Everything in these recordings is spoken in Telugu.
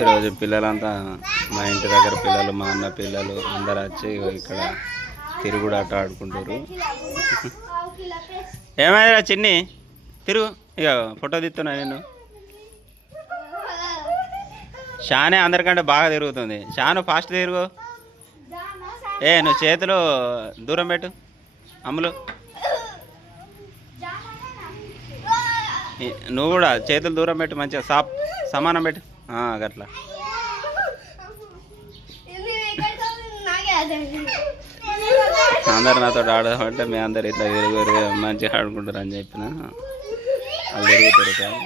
ఈరోజు పిల్లలంతా మా ఇంటి దగ్గర పిల్లలు మా అన్న పిల్లలు అందరు వచ్చి ఇక్కడ తిరుగుడాట ఆడుకుంటారు. ఏమైనా చిన్ని తిరుగు ఇక ఫోటో తీస్తున్నా నేను. షానే అందరికంటే బాగా తిరుగుతుంది. షాను ఫాస్ట్ తిరుగు. నువ్వు చేతులు దూరం పెట్టు అమ్ములు. నువ్వు కూడా చేతులు దూరం పెట్టు, మంచిగా సమానం పెట్టు గట్లా. అందరు నాతో ఆడమంటే మీ అందరు ఇట్లా తిరుగురు మంచిగా ఆడుకుంటారు అని చెప్పిన వాళ్ళు తిరుగుతారు.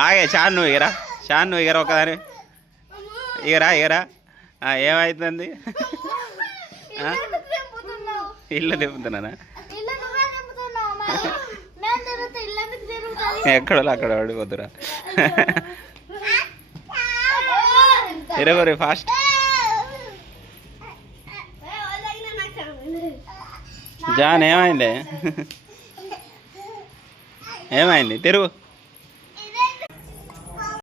ఆగే షాన్ నువ్వు ఎగరా ఒకదాని ఎగరా ఏమవుతుంది? ఇల్లు తిప్పుతున్నానా? ఎక్కడో అక్కడ పడిపోతురా. తిరగరు ఫాస్ట్. జాన్ ఏమైంది? తిరుగు.